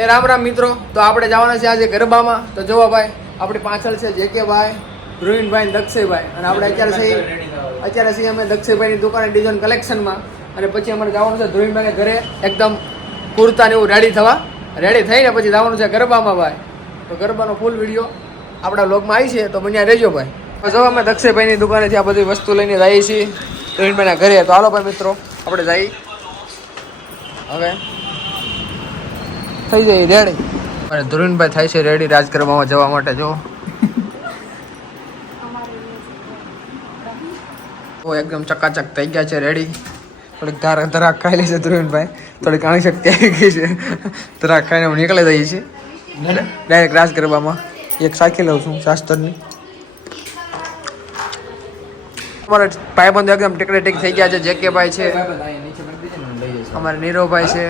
એ રામ રામ મિત્રો, તો આપણે જવાના છે આજે ગરબામાં. તો જોવા ભાઈ, આપણી પાછળ છે જેકે ભાઈ, ધ્રુવીનભાઈ, દક્ષયભાઈ, અને આપણે અત્યારે છીએ અમે દક્ષયભાઈની દુકાને ડિઝાઇન કલેક્શનમાં. અને પછી અમારે જવાનું છે ધ્રુવીનભાઈને ઘરે એકદમ કુર્તા ને એવું રેડી થઈને પછી જવાનું છે ગરબામાં ભાઈ. તો ગરબાનો ફૂલ વિડીયો આપણા વ્લોગમાં આવી છે, તો બન્યા રહેજો ભાઈ. તો જો અમે દક્ષયભાઈની દુકાનેથી આ બધી વસ્તુ લઈને જઈએ છીએ ધ્રુવીનભાઈના ઘરે. તો હાલો ભાઈ મિત્રો, આપણે જઈએ હવે. થઈ જાય રેડી. અને ધ્રુવીનભાઈ થાય છે રેડી રાજગરબામાં જવા માટે. જો એકદમ ચકાચક થઈ ગયા છે રેડી. થોડીક ધરાક ખાઈ લે છે ધ્રુવીનભાઈ, થોડીક આણી શક્તિ આવી ગઈ છે. ધરાક ખાઈને હું નીકળી જઈએ છીએ ડાયરેક્ટ રાજગરબામાં. એક સાખી લઉં છું શાસ્ત્રની. અમારા ભાઈબંધો એકદમ ટીકડે ટીક થઈ ગયા છે. જેકે ભાઈ છે, અમારે નીરવભાઈ છે,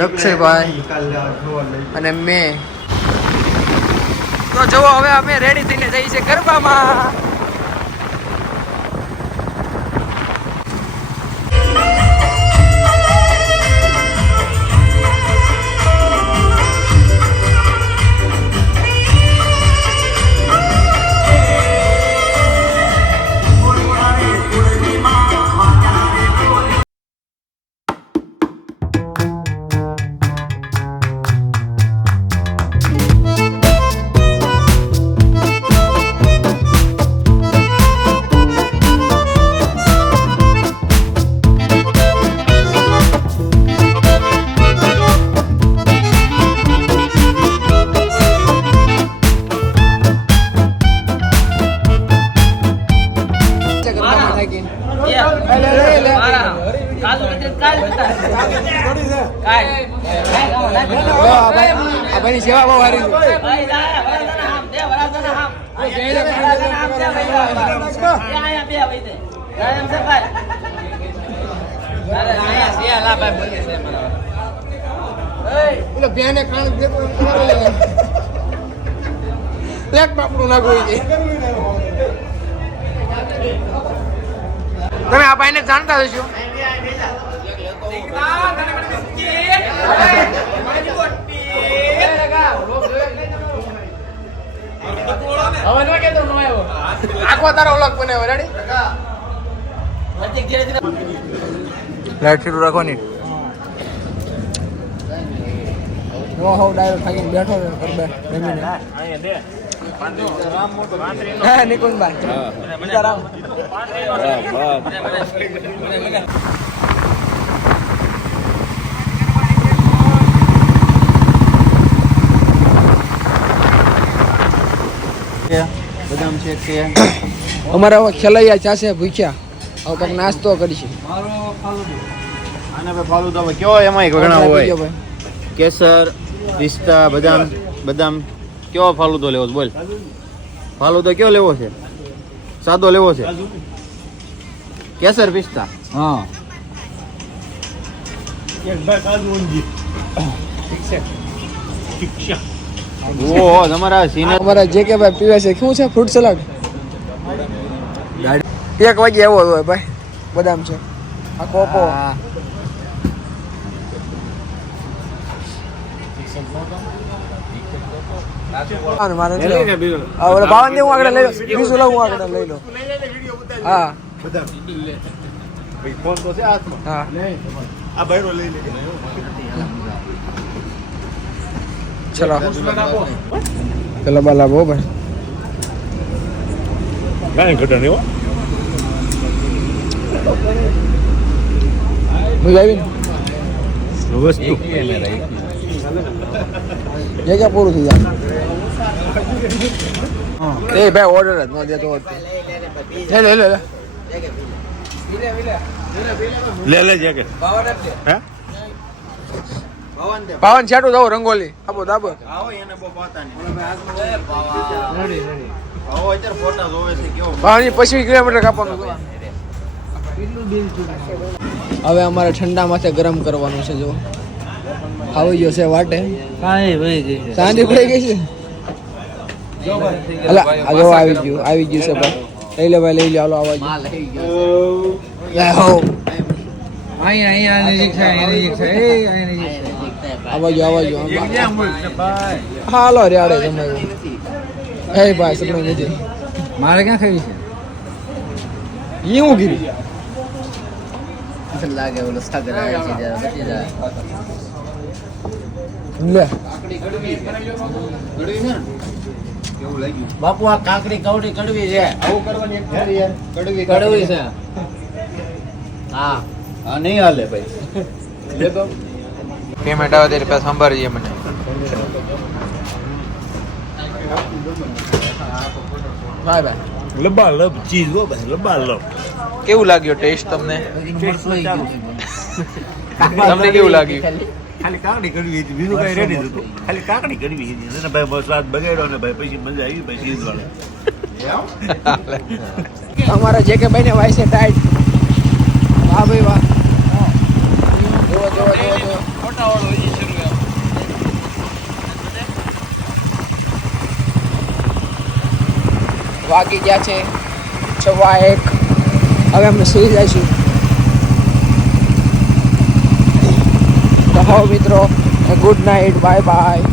દક્ષયભાઈ અને મેં. તો જુઓ, હવે અમે રેડી થઈને જઈએ છીએ ગરબામાં. ભાઈ સેવા બહુ સારી તમે આ ભાઈને જાણતા હશો. આખો તારો વ્લોગ બનાવ્યો રેડી. લાઈટ શરૂ રાખવાની. ડાયરેક્ટ ખાઈને બેઠો હે નિકુંજભાઈ. બદામ છે કે અમારા હવે ખેલૈયા ચાસે ભૂખ્યા. હવે કંઈક નાસ્તો કરીશું. આના પે ફાલુદા હવે કેવો એમાં ઘણા હોય, કેસર, પિસ્તા, બદામ કેવો ફાલુદો લેવો છે? બોલ, ફાલુદો કેવો લેવો છે? સાદો લેવો છે? કેસર પિસ્તા? હા, એક ભાઈ કાજુ ઊંજી. ઠીક છે, ઠીક છે. ઓહો, અમારા જેકે ભાઈ પીવે છે. શું છે? Fruit salad. 1 વાગે એવો હોય ભાઈ. બદામ છે, આ કોકો. બાવન હું આગળ લઈ લો, બીજું લઉં આગળ લઈ લો. હા, ચલો પેલા બાલા બહુ ભાઈ ગાય ઘટા ને વસ્તુ ક્યાં પૂરું થઈ જાય. એ ભાઈ ઓર્ડર જ ન દેતો લે જેકે હે પાવન છાટું જાવ રંગોલી આપો દાબો. પાવન 25 કિલોમીટર કાપવાનું. હવે અમારે ઠંડા માથે ગરમ કરવાનું છે. જો આવી ગયો છે વાટે. સાંડી પડી ગઈ છે. આવી ગયું છે ભાઈ. લઈ લો ભાઈ, લઈ લો. હાલો આવા અહીંયા નજીક છે. આવાજો હાલો રેડે તમે એ ભાઈ સપનો નથી મારે ક્યાં ખાવી છે ઈ હું કીધું લાગે ઓલો સાગર આવે છે જરા બચી જાય લે બાપુ આ કાકડી કવડી કડવી છે આવું કરવાની એક ફેરી યાર કડવી કડવી છે હા હા નહીં હાલે ભાઈ પેમેન્ટ આવે ત્યારે પાછા સંભાળીએ મને બાય બાય લબાલબ ચીઝ હો ભાઈ લબાલબ કેવું લાગ્યો ટેસ્ટ તમને તમને કેવું લાગ્યું ખાલી કાકડી કડવી હતી બીજું કઈ રેડી હતું ખાલી કાકડી કડવી હતી અને ભાઈ બસ સ્વાદ બગાડ્યો ને ભાઈ પછી મજા આવી ભાઈ ચીઝ વાળો અમારા જે કે ભાઈ ને વાય છે ટાઈટ વાહ ભાઈ વાહ જોવો વાગી ગયા છે 1:15 હવે અમે સુઈ જઈશું તો હવે મિત્રો ગુડ નાઇટ બાય બાય